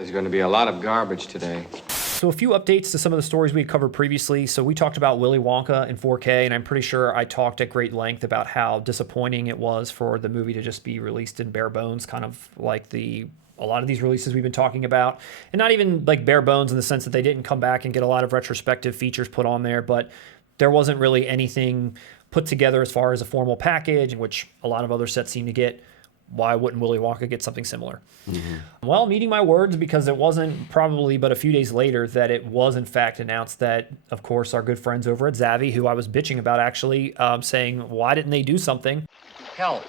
There's going to be a lot of garbage today. So a few updates to some of the stories we covered previously. So we talked about Willy Wonka in 4K, and I'm pretty sure I talked at great length about how disappointing it was for the movie to just be released in bare bones, kind of like a lot of these releases we've been talking about. And not even like bare bones in the sense that they didn't come back and get a lot of retrospective features put on there, but there wasn't really anything put together as far as a formal package, which a lot of other sets seem to get. Why wouldn't Willy Wonka get something similar? Mm-hmm. Well, I'm eating my words, because it wasn't probably but a few days later that it was in fact announced that, of course, our good friends over at Zavvi, who I was bitching about actually, saying, why didn't they do something? Help.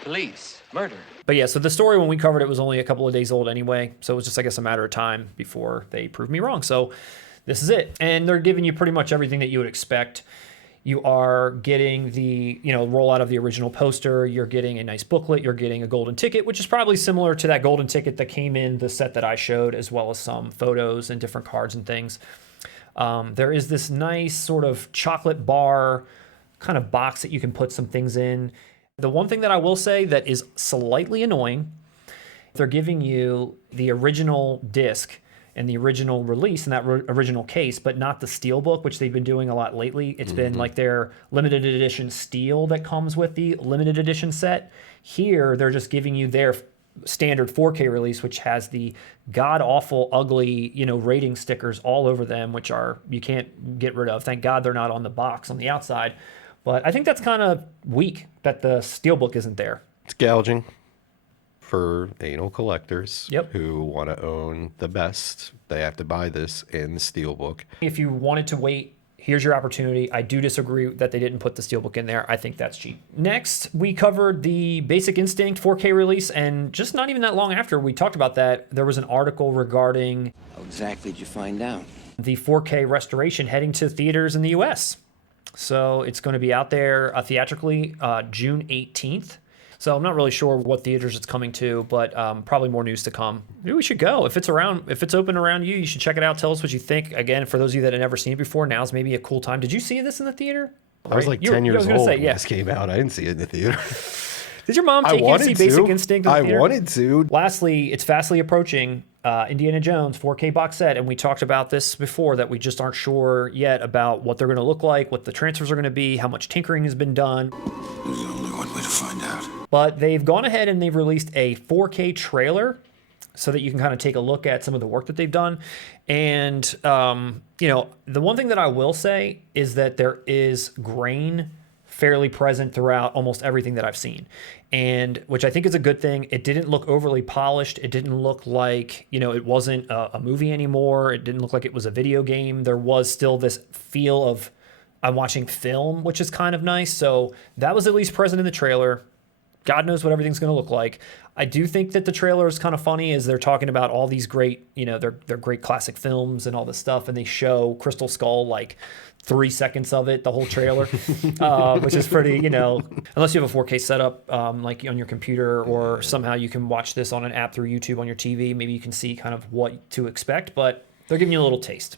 Police. Murder. But yeah, so the story when we covered it was only a couple of days old anyway. So it was just, I guess, a matter of time before they proved me wrong. So this is it. And they're giving you pretty much everything that you would expect. You are getting the, rollout of the original poster. You're getting a nice booklet. You're getting a golden ticket, which is probably similar to that golden ticket that came in the set that I showed, as well as some photos and different cards and things. There is this nice sort of chocolate bar kind of box that you can put some things in. The one thing that I will say that is slightly annoying, they're giving you the original disc and the original release in that original case, but not the steel book, which they've been doing a lot lately. It's been like their limited edition steel that comes with the limited edition set. Here, they're just giving you their standard 4K release, which has the god-awful, ugly, rating stickers all over them, which you can't get rid of. Thank God they're not on the box on the outside. But I think that's kind of weak that the steelbook isn't there. It's gouging for anal collectors Yep. who want to own the best. They have to buy this in the steelbook. If you wanted to wait, here's your opportunity. I do disagree that they didn't put the steelbook in there. I think that's cheap. Next, we covered the Basic Instinct 4K release, and just not even that long after we talked about that, there was an article regarding How exactly did you find out? the 4K restoration heading to theaters in the US. So it's going to be out there theatrically June 18th. So I'm not really sure what theaters it's coming to, but probably more news to come. Maybe we should go. If it's open around you, you should check it out. Tell us what you think. Again, for those of you that have never seen it before, now's maybe a cool time. Did you see this in the theater? I was like 10 years old when this came out. I didn't see it in the theater. Did your mom take you to see Basic Instinct in the theater? I wanted to. Lastly, it's fastly approaching Indiana Jones 4K box set, and we talked about this before, that we just aren't sure yet about what they're going to look like, what the transfers are going to be, how much tinkering has been done. There's only one way to find out. But they've gone ahead and they've released a 4K trailer so that you can kind of take a look at some of the work that they've done. And, the one thing that I will say is that there is grain fairly present throughout almost everything that I've seen, and which I think is a good thing. It didn't look overly polished. It didn't look like, it wasn't a movie anymore. It didn't look like it was a video game. There was still this feel of I'm watching film, which is kind of nice. So that was at least present in the trailer. God knows what everything's going to look like. I do think that the trailer is kind of funny as they're talking about all these great, they're great classic films and all this stuff, and they show Crystal Skull like 3 seconds of it, the whole trailer, which is pretty, unless you have a 4K setup like on your computer, or somehow you can watch this on an app through YouTube on your TV, maybe you can see kind of what to expect, but they're giving you a little taste.